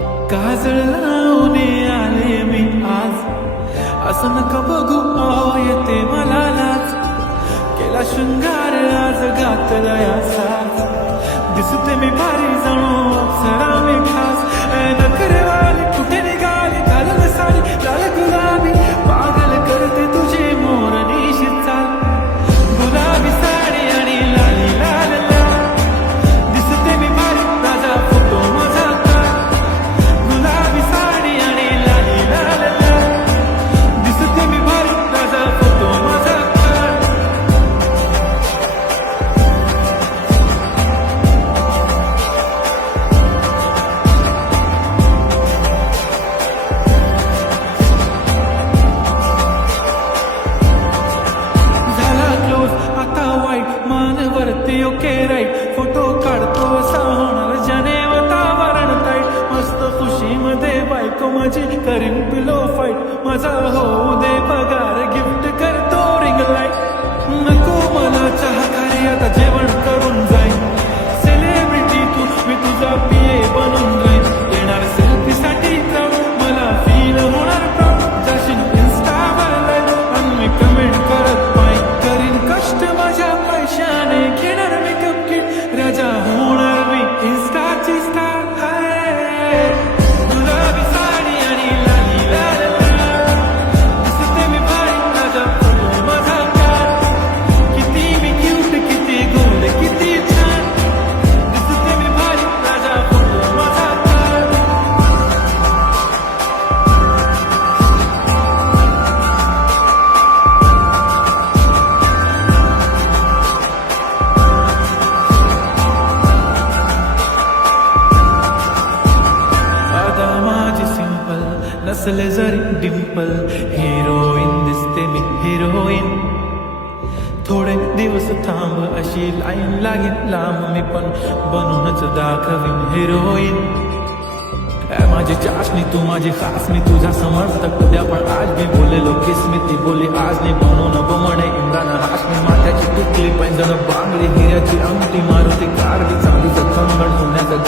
काजळ लावून आले मी आज, असं नका बघू येते मला लाज. केला शृंगार आज घातला साज, दिसते मी भारी जणू अप्सरा मी खास. नखरेवाली कुठे निघाली घालून साडी लाल गुलाबी, पागल करते तुझे मोरनीशी चाल. गुलाबी साडी आणि लाली लाल लाल, दिसते मी भारी राजा फोटो माझा काढ. गुलाबी साडी आणि लाली लाल लाल, दिसते मी भारी राजा फोटो माझा काढ. झाला क्लोज आता वाईट, मान वरती ओके राईट. फोटो काढतो असा होणार ज्याने वातावरण ताईट. मस्त खुशीमध्ये बायको माझी करीन पिलो फाईट. माझा होऊ दे पगार गिफ्ट करतो रिंग लाईट. नको मला चहा खाली आता जेवण करून जाईन. सेलिब्रिटी तू मी तुझा पिये बनून जाईन. येणार सेल्फी साठी क्राऊड, मला फील होणार प्राऊड. जाशील इन्स्टावर लाईव्ह आणि मी कमेंट करत पाय. करीन कष्ट माझ्या पैशाने, घेणार मेकअप किट, राजा होणार मी इन्स्टाची स्टार. गुलाबी साडी आणि लाली लाल लाल, दिसते मी भारी राजा फोटो माझा काढ. किती मी क्यूट, किती गोड, किती छान, दिसते मी भारी राजा फोटो माझा काढ. आता माझी सिंपल नसले जरी डिंपल, हिरोईन दिसते मी हिरोईन. थोडे दिवस थांब अशी लाईन लागेल लांब, मी पण बनूनच दाखवीन हिरोईन. माझी चाशनी तू माझी खास, मी तुझा समर्थक उद्या पण आज मी बोलेलो किस मी ती बोली आज नाही. बनून बमणे इम्रान हाशमी, माथ्याची टिकली पैंजण बांगली, हिऱ्याची अंगठी मारुती कारली, चांदीचं कंगण सोन्याचं